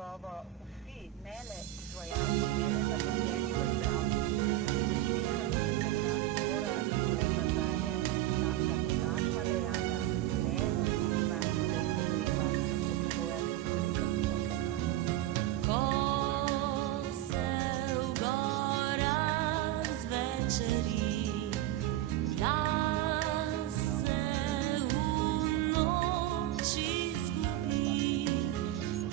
gotovo vsi, ne le izvajalci, ne le zaposleni v zdravstvu, Ko se v gorah zvečeri, jaz se v noči izgubi,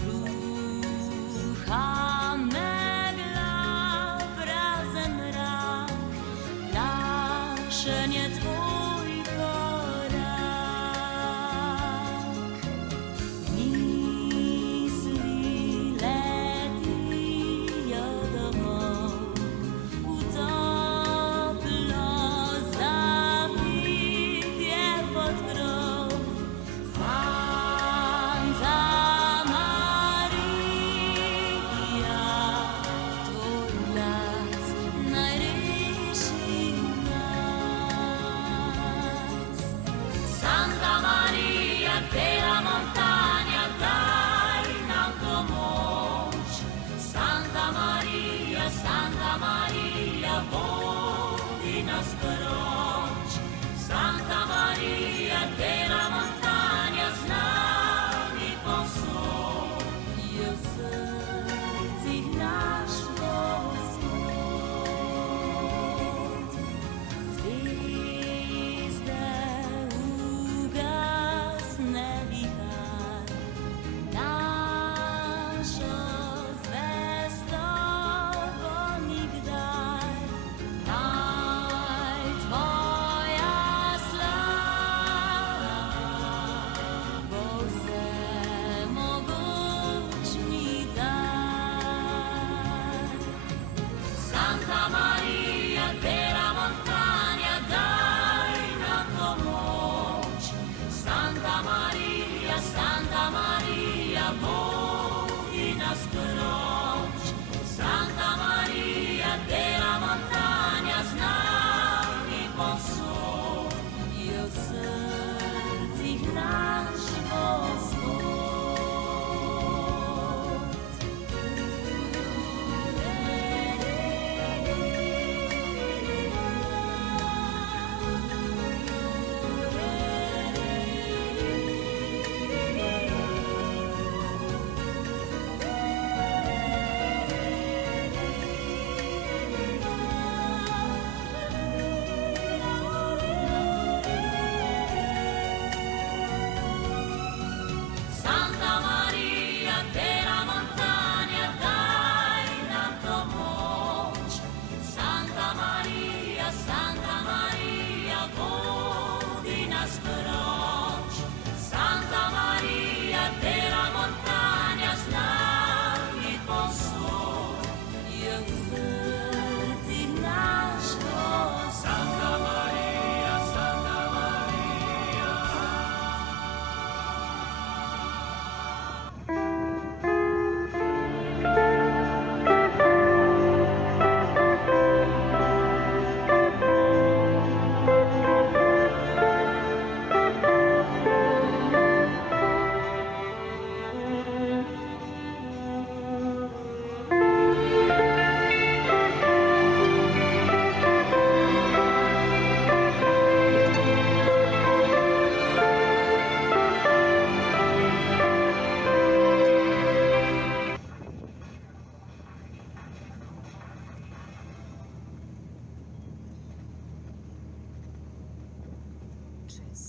bruha megla, prazen mrak, lašen je tvoj korak. Misli letijo domov, v toplo zavitje pod krov. Santa Maria, tvoj glas naj reši nas. Santa Maria della montagna, daj nam pomoč. Santa Maria, vodi nas proč. Santa Maria della montagna, z nami povsod. Je v srcih naš Gospod. Zvezde ugasne vihar, našo zvestobo nikdar. Naj tvoja slava bo vsemogočni dar. Santa Maria della montagna, daj nam pomoč. Santa Maria, vodi nas proč. Santa Maria della montagna, z nami povsod. Je v srcih naš Gospod. Santa Maria della montagna, daj nam pomoč. Santa Maria, vodi nas proč. Santa Maria della montagna, z nami povsod. Je v srcih naš Gospod. Santa Maria, Santa Maria. Čez